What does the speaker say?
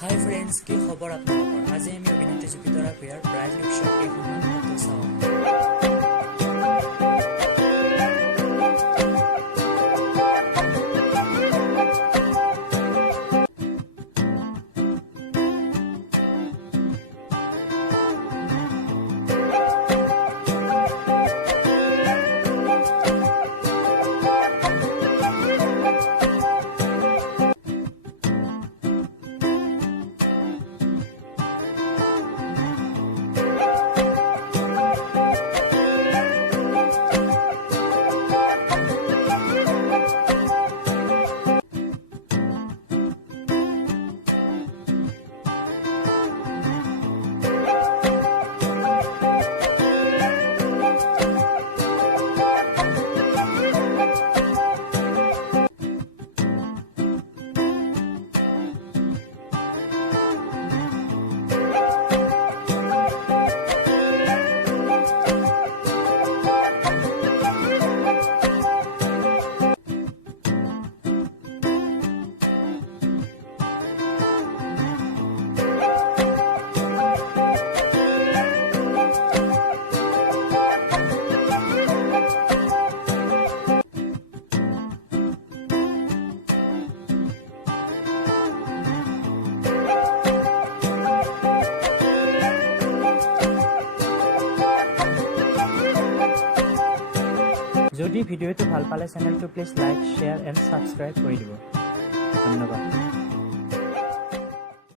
হাই friends, কি খবৰ আপোনালোকৰ? আজি আমি অভিনেত্ৰী জুপিতৰা ভূঞাৰ ব্ৰাইড লুক শ্ব' কেইখনমান ফটো চাওঁ। যদি ভিডিঅ'টো ভাল পালে চেনেলটো please like, share and subscribe কৰি দিব। ধন্যবাদ।